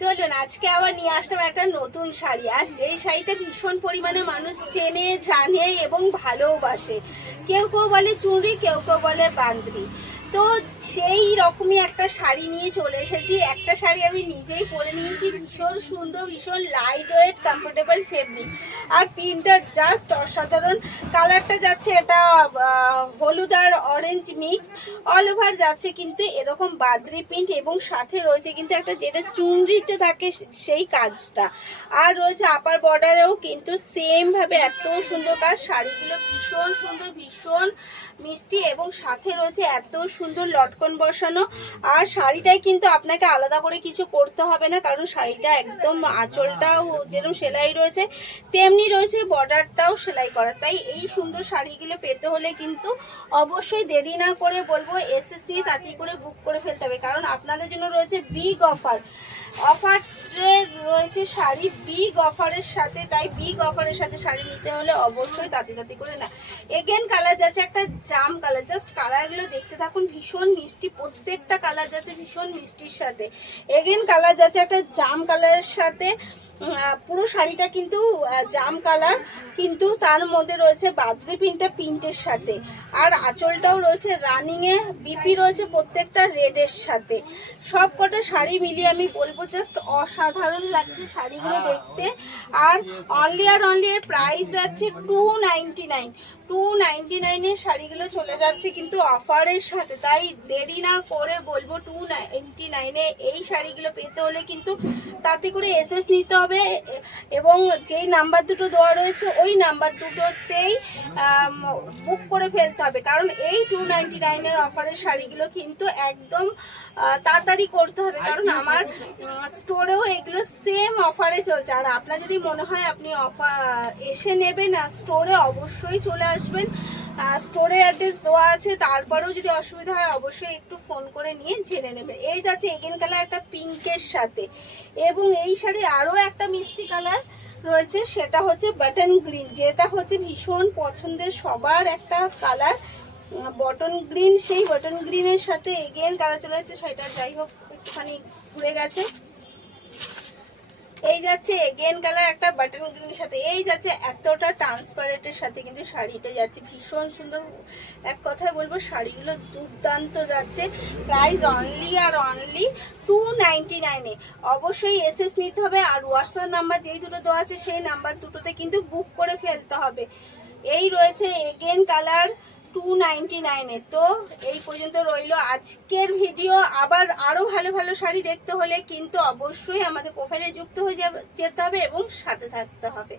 চলুন আজকে আবার নিয়ে আসলাম একটা নতুন শাড়ি। আর যেই শাড়িটা ভীষণ পরিমাণে মানুষ চেনে জানে এবং ভালোবাসে। কেউ কেউ বলে চুড়ি, কেউ কেউ বলে বান্দ্রি। তো সেই রকমই একটা শাড়ি নিয়ে চলে এসেছি। একটা শাড়ি আমি নিজেই পরে নিয়েছি, ভীষণ সুন্দর, ভীষণ লাইট ওয়েট, কমফোর্টেবল ফেব্রিক। আর প্রিন্টটা জাস্ট অসাধারণ। কালারটা যাচ্ছে এটা হলুদ আর অরেঞ্জ মিক্স, অল ওভার যাচ্ছে কিন্তু এরকম বাদ্রি প্রিন্ট, এবং সাথে রয়েছে কিন্তু একটা যেটা চুনরিতে থাকে সেই কাজটা। আর রয়েছে আপার বর্ডারেও কিন্তু সেম ভাবে এত সুন্দর কাজ। শাড়িগুলো ভীষণ সুন্দর, ভীষণ মিষ্টি, এবং সাথে রয়েছে এত সুন্দর লটকন বসানো। আর শাড়িটাই কিন্তু আপনাকে আলাদা করে কিছু করতে হবে না, কারণ শাড়িটা একদম আঁচলটাও যেরকম সেলাই রয়েছে তেমনি রয়েছে বর্ডারটাও সেলাই করা। তাই এই সুন্দর শাড়িগুলো পেতে হলে কিন্তু অবশ্যই দেরি না করে বলবো এসএসসি তাড়াতাড়ি করে বুক করে ফেলতে হবে, কারণ আপনাদের জন্য রয়েছে বিগ অফার। অফারে রয়েছে শাড়ি বিগ অফারের সাথে, তাই বিগ অফারের সাথে শাড়ি নিতে হলে অবশ্যই তাড়াতাড়ি করে না। এগেন কালার যাচ্ছে একটা জাম কালার, জাস্ট কালারগুলো দেখতে থাকুন, ভীষণ মিষ্টি, প্রত্যেকটা কালার যাচ্ছে ভীষণ মিষ্টির সাথে। এগেন কালার যাচ্ছে একটা জাম কালারের সাথে। পুরো শাড়িটা কিন্তু জাম কালার, কিন্তু তার মধ্যে রয়েছে বাদ্রি প্রিন্টের সাথে। আর আঁচলটাও রয়েছে রানিংয়ে, বিপি রয়েছে প্রত্যেকটা রেডের সাথে। সব কটা শাড়ি মিলিয়ে আমি বলবো জাস্ট অসাধারণ লাগছে শাড়িগুলো দেখতে। আর অনলি এর প্রাইস যাচ্ছে 299। 299 শাড়িগুলো চলে যাচ্ছে কিন্তু অফারের সাথে, তাই দেরি না করে বলবো 299 এই শাড়িগুলো পেতে হলে কিন্তু তাতে করে এসএস নিতে হবে, এবং যেই নাম্বার দুটো দেওয়া রয়েছে ওই নাম্বার দুটোতেই বুক করে ফেলতে হবে, কারণ এই 299 অফারের শাড়িগুলো কিন্তু একদম তাড়াতাড়ি করতে হবে, কারণ আমার স্টোরেও এগুলো সেম অফারে চলছে। আর আপনার যদি মনে হয় আপনি অফার এসে নেবেন না, স্টোরে অবশ্যই চলে আসবেন। স্টোরে অ্যাড্রেস দেওয়া আছে, তারপরেও যদি অসুবিধা হয় অবশ্যই একটু ফোন করে নিয়ে জেনে নেবেন। এই যাচ্ছে এগেন কালার একটা পিঙ্কের সাথে, এবং এই শাড়ি আরও একটা মিষ্টি কালার রয়েছে, সেটা হচ্ছে বাটন গ্রিন, যেটা হচ্ছে ভীষণ পছন্দের সবার একটা কালার। বটন গ্রিন, সেই বটন গ্রিনের সাথে এগেন কালার চলে যাচ্ছে। শাড়িটা যাই হোক একটুখানি ঘুরে গেছে। এই যাচ্ছে এগেন কালার একটা বাটন গ্রিনের সাথে, এই যাচ্ছে এতটা ট্রান্সপারেন্টের সাথে কিন্তু শাড়িটা যাচ্ছে ভীষণ সুন্দর। এক কথায় বলবো শাড়িগুলো দুর্দান্ত যাচ্ছে। Price only 299। অবশ্যই এসএস নিতে হবে, আর হোয়াটসঅ্যাপ নাম্বার যেই দুটো দেওয়া আছে সেই নাম্বার দুটোতে কিন্তু বুক করে ফেলতে হবে। এই রয়েছে এগেন কালার 299। তো এই পর্যন্ত রইলো আজকের ভিডিও। আবার আরো ভালো ভালো শাড়ি দেখতে হলে কিন্তু অবশ্যই আমাদের প্রোফাইলে যুক্ত হয়ে যেতে হবে এবং সাথে থাকতে হবে।